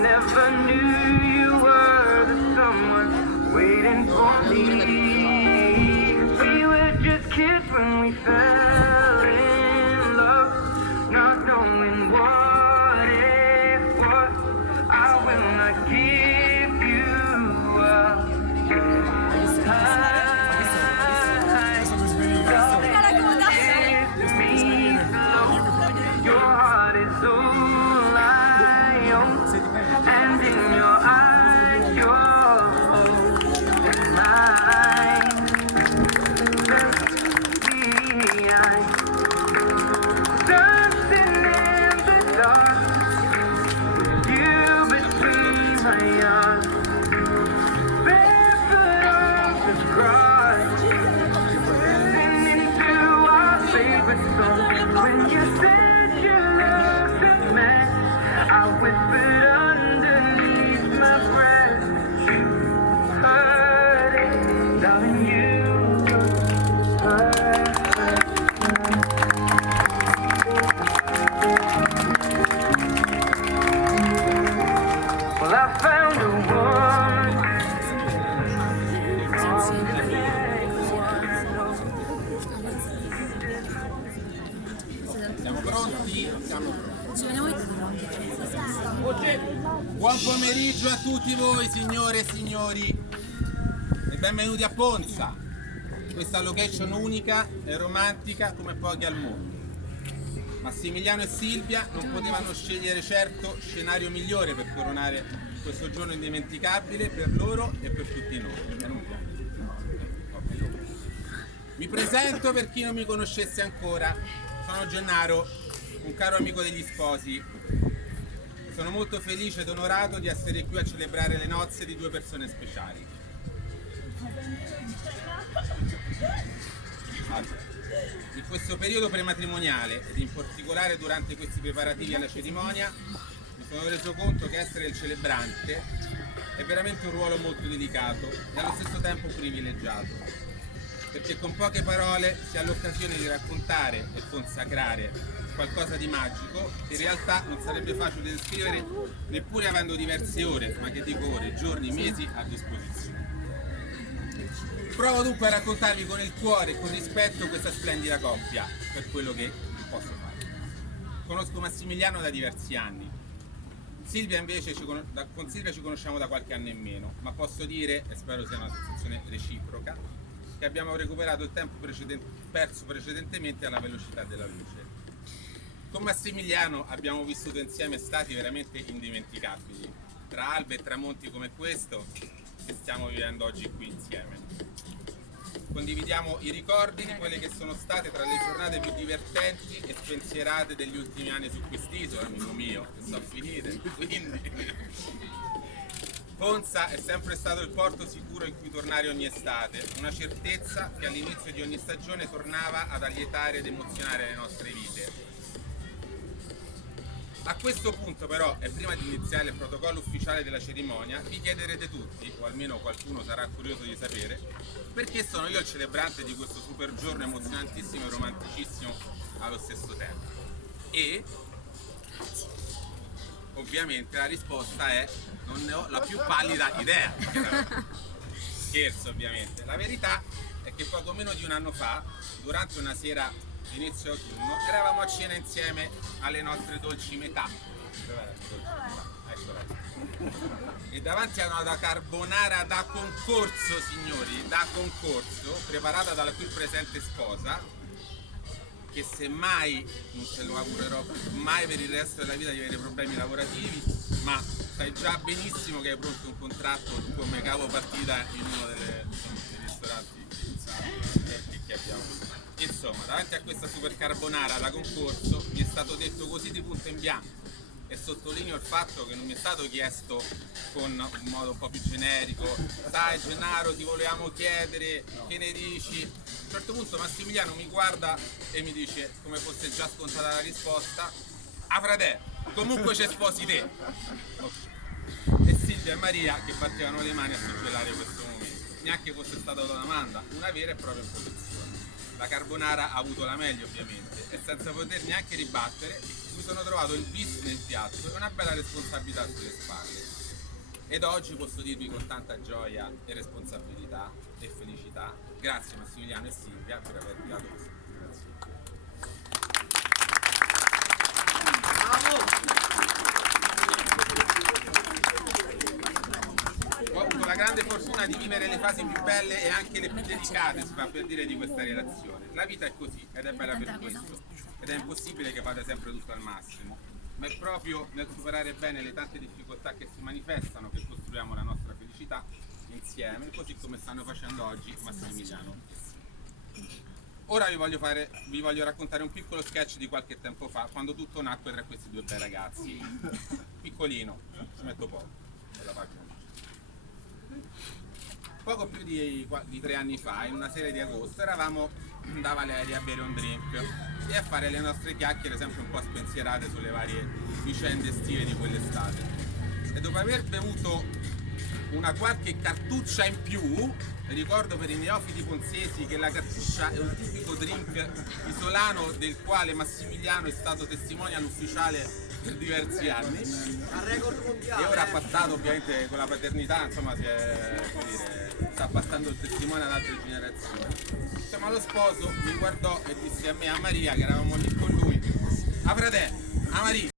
never knew you were the someone waiting for me. We were just kids when we fell in love, not knowing what it was. I will not give you up. Your heart is all I own, and in your eyes, you're mine. Baby, I'm dancing in the dark, you between my arms, barefoot on the grass, listening to our favorite song. When you said you loved a man, I whispered underneath my breath, you heard it, darling, you heard it. Well, I found a woman. Siamo pronti? Siamo pronti. Buon pomeriggio a tutti voi, signore e signori, e benvenuti a Ponza, questa location unica e romantica come poche al mondo. Massimiliano e Silvia non potevano scegliere certo scenario migliore per coronare questo giorno indimenticabile per loro e per tutti noi. Mi presento per chi non mi conoscesse ancora, sono Gennaro, un caro amico degli sposi. Sono molto felice ed onorato di essere qui a celebrare le nozze di due persone speciali. In questo periodo prematrimoniale ed in particolare durante questi preparativi alla cerimonia mi sono reso conto che essere il celebrante è veramente un ruolo molto delicato e allo stesso tempo privilegiato, perché con poche parole si ha l'occasione di raccontare e consacrare qualcosa di magico che in realtà non sarebbe facile descrivere neppure avendo diverse ore, ma che dico ore, giorni, mesi a disposizione. Provo dunque a raccontarvi con il cuore e con rispetto questa splendida coppia per quello che posso fare. Conosco Massimiliano da diversi anni. Silvia invece con Silvia ci conosciamo da qualche anno in meno, ma posso dire, e spero sia una sensazione reciproca, che abbiamo recuperato il tempo perso precedentemente alla velocità della luce. Con Massimiliano abbiamo vissuto insieme stati veramente indimenticabili, tra albe e tramonti come questo che stiamo vivendo oggi qui insieme. Condividiamo i ricordi di quelle che sono state tra le giornate più divertenti e spensierate degli ultimi anni su quest'isola, amico mio, che so finire, quindi Ponza è sempre stato il porto sicuro in cui tornare ogni estate, una certezza che all'inizio di ogni stagione tornava ad allietare ed emozionare le nostre vite. A questo punto però, e prima di iniziare il protocollo ufficiale della cerimonia, vi chiederete tutti, o almeno qualcuno sarà curioso di sapere, perché sono io il celebrante di questo super giorno emozionantissimo e romanticissimo allo stesso tempo. E ovviamente la risposta è: non ne ho la più pallida idea. Scherzo, ovviamente. La verità è che poco meno di un anno fa, durante una sera inizio autunno, eravamo a cena insieme alle nostre dolci metà. Eccola. E davanti a una carbonara da concorso, signori, da concorso, preparata dalla qui presente sposa, che semmai, non te lo augurerò mai per il resto della vita di avere problemi lavorativi, ma sai già benissimo che hai pronto un contratto come capo partita in uno dei ristoranti che abbiamo. Insomma, davanti a questa super carbonara da concorso mi è stato detto così di punto in bianco, e sottolineo il fatto che non mi è stato chiesto con un modo un po' più generico: sai Gennaro, ti volevamo chiedere, che ne dici? A un certo punto Massimiliano mi guarda e mi dice, come fosse già scontata la risposta: ah frate, comunque ci sposi te. E Silvia e Maria che battevano le mani a suggellare questo momento, neanche fosse stata una domanda, una vera e propria imposizione. la carbonara ha avuto la meglio ovviamente e senza poter neanche ribattere mi sono trovato il bis nel piatto e una bella responsabilità sulle spalle. Ed oggi posso dirvi con tanta gioia e responsabilità e felicità, grazie Massimiliano e Silvia per avermi dato questa ispirazione. Ho avuto la grande fortuna di vivere le fasi più belle e anche le più delicate, si fa per dire, di questa relazione. La vita è così ed è bella per questo ed è impossibile che vada sempre tutto al massimo, ma è proprio nel superare bene le tante difficoltà che si manifestano che costruiamo la nostra felicità insieme, così come stanno facendo oggi Massimiliano e Silvia. Ora vi voglio raccontare un piccolo sketch di qualche tempo fa, quando tutto nacque tra questi due bei ragazzi. Piccolino, ci metto poco, alla pagina. Poco più di 3 anni fa, in una sera di agosto, eravamo da Valeria a bere un drink e a fare le nostre chiacchiere sempre un po' spensierate sulle varie vicende estive di quell'estate. E dopo aver bevuto una qualche cartuccia in più, ricordo per i neofiti ponzesi che la cartuccia è un tipico drink isolano del quale Massimiliano è stato testimonial ufficiale per diversi anni e ora ha passato ovviamente con la paternità, insomma sta passando il testimone ad altre generazioni. Insomma lo sposo mi guardò e disse a me e a Maria, che eravamo lì con lui: "Ah frate, a Maria,